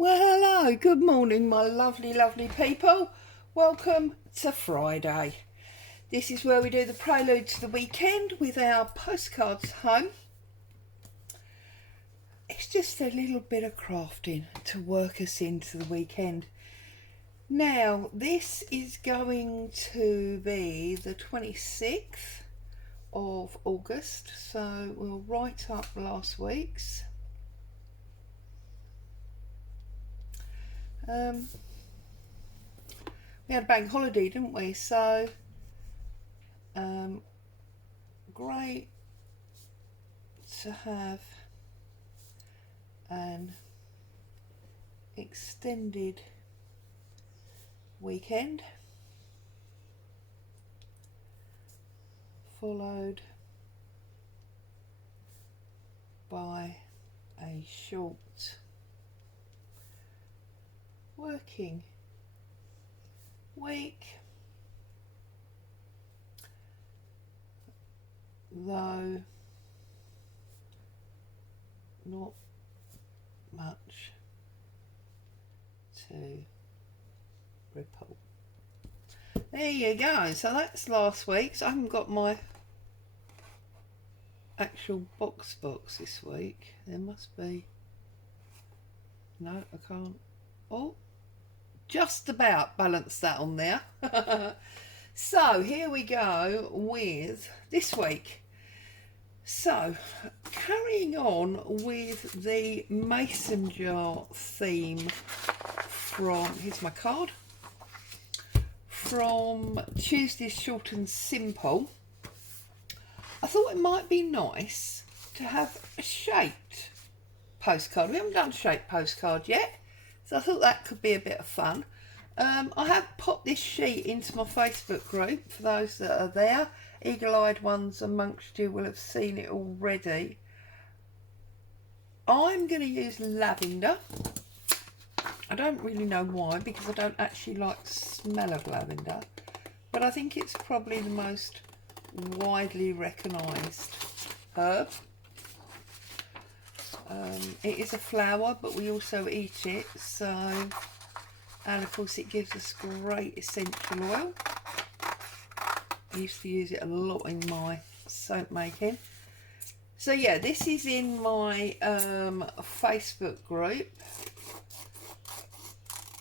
Well, hello, good morning, my lovely, lovely people. Welcome to Friday. This is where we do the prelude to the weekend with our postcards home. It's just a little bit of crafting to work us into the weekend. Now, this is going to be the 26th of August, so we'll write up last week's. We had a bank holiday, didn't we? So great to have an extended weekend followed by a short working week, though not much to report. There you go. So that's last week's. I haven't got my actual box this week. There must be. No, I can't. Oh, just about balance that on there. So here we go with this week. So carrying on with the mason jar theme from, here's my card, from Tuesday's Short and Simple. I thought it might be nice to have a shaped postcard. We haven't done a shaped postcard yet, so I thought that could be a bit of fun. I have popped this sheet into my Facebook group for those that are there. Eagle-eyed ones amongst you will have seen it already. I'm going to use lavender. I don't really know why, because I don't actually like the smell of lavender, but I think it's probably the most widely recognised herb. It is a flower, but we also eat it, so, and of course it gives us great essential oil. I used to use it a lot in my soap making. So yeah, this is in my Facebook group.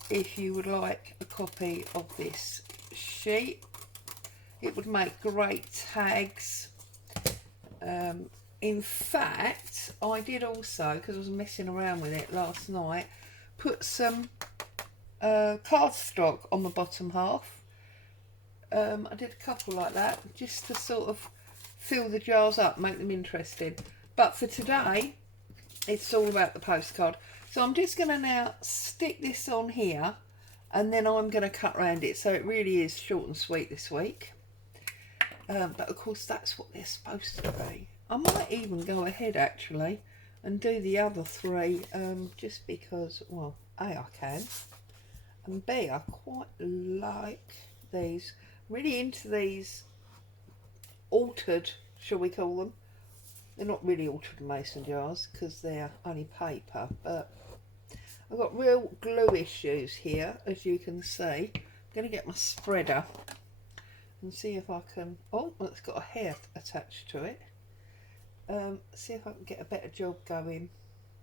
If you would like a copy of this sheet, it would make great tags. In fact, I did also, because I was messing around with it last night, put some cardstock on the bottom half. I did a couple like that, just to sort of fill the jars up, make them interesting. But for today, it's all about the postcard. So I'm just going to now stick this on here, and then I'm going to cut around it. So it really is short and sweet this week. But of course, that's what they're supposed to be. I might even go ahead actually and do the other three, just because, well, A, I can, and B, I quite like these. Really into these altered, shall we call them. They're not really altered mason jars because they're only paper, but I've got real glue issues here, as you can see. I'm going to get my spreader and see if I can, oh, well, it's got a hair attached to it. See if I can get a better job going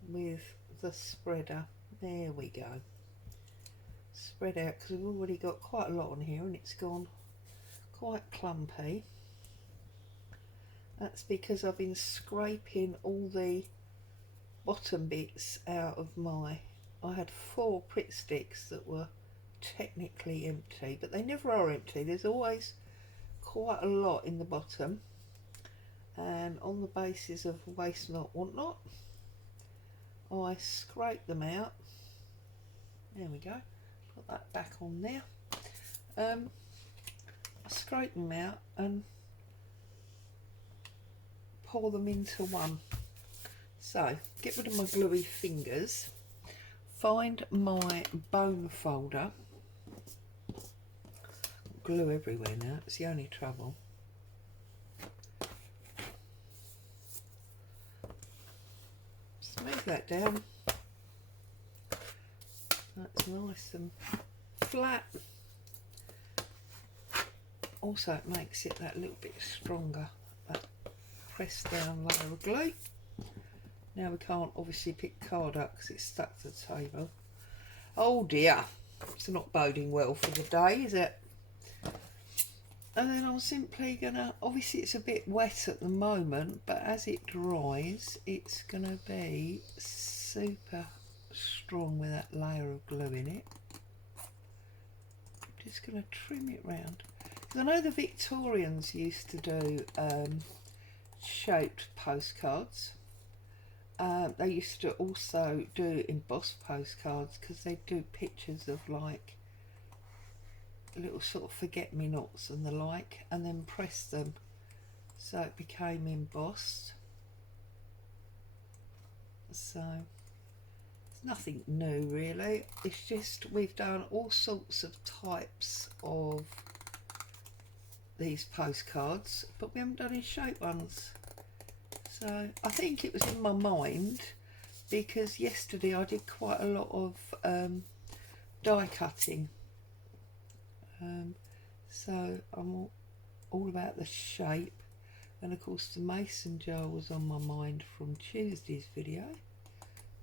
with the spreader. There we go. Spread out, because we've already got quite a lot on here and it's gone quite clumpy. That's because I've been scraping all the bottom bits out of my, I had 4 Pritt sticks that were technically empty, but they never are empty. There's always quite a lot in the bottom, and on the basis of waste not, want not, I scrape them out. There we go. Put that back on there. I scrape them out and pour them into one. So get rid of my gluey fingers, find my bone folder. Glue everywhere now, it's the only trouble. Smooth that down. nice and flat. Also it makes it that little bit stronger, that pressed down layer of glue. Now we can't obviously pick card up because it's stuck to the table. Oh dear, it's not boding well for the day, is it? And then I'm simply gonna, obviously it's a bit wet at the moment, but as it dries it's gonna be super strong with that layer of glue in it. I'm just gonna trim it round. Because I know the Victorians used to do shaped postcards. They used to also do embossed postcards because they do pictures of like little sort of forget-me-nots and the like, and then press them so it became embossed. So it's nothing new really, it's just we've done all sorts of types of these postcards, but we haven't done any shape ones. So I think it was in my mind because yesterday I did quite a lot of die cutting. So I'm all about the shape, and of course the mason jar was on my mind from Tuesday's video.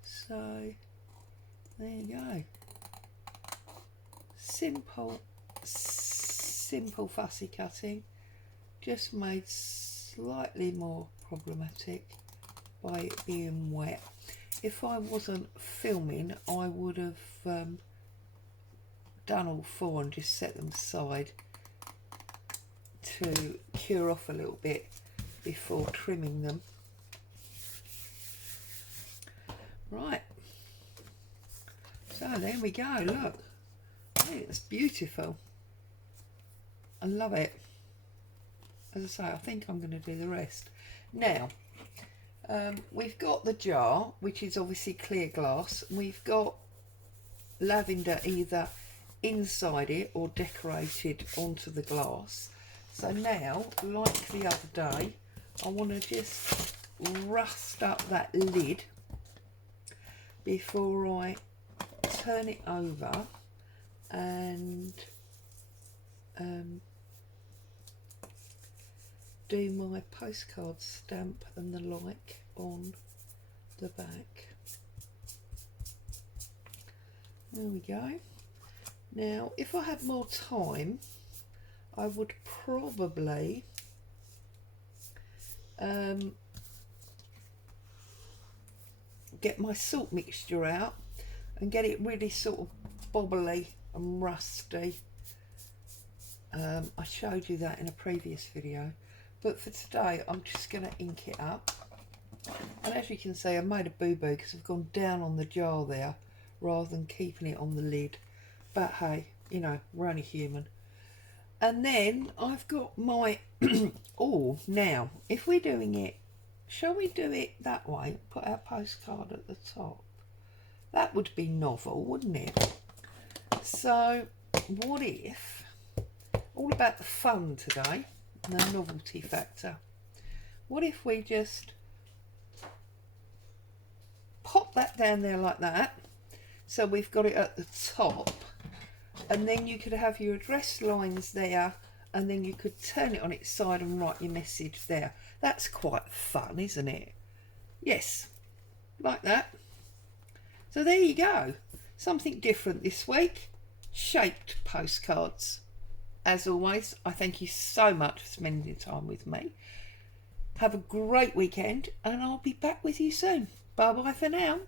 So there you go. Simple fussy cutting, just made slightly more problematic by it being wet. If I wasn't filming I would have done all four and just set them aside to cure off a little bit before trimming them. Right, so there we go, look, it's beautiful. I love it. As I say, I think I'm going to do the rest. Now, we've got the jar, which is obviously clear glass. We've got lavender either inside it or decorated onto the glass. So now, like the other day, I want to just rust up that lid before I turn it over and do my postcard stamp and the like on the back. There we go. Now if I had more time I would probably get my salt mixture out and get it really sort of bobbly and rusty. I showed you that in a previous video, but for today I'm just going to ink it up. And as you can see, I made a boo-boo because I've gone down on the jar there rather than keeping it on the lid, but hey, you know, we're only human. And then I've got my oh, now if we're doing it, shall we do it that way, put our postcard at the top? That would be novel, wouldn't it? So what if, all about the fun today, the novelty factor, what if we just pop that down there like that, so we've got it at the top, and then you could have your address lines there, and then you could turn it on its side and write your message there. That's quite fun, isn't it? Yes, like that. So there you go, something different this week, shaped postcards. As always, I thank you so much for spending time with me. Have a great weekend and I'll be back with you soon. Bye bye for now.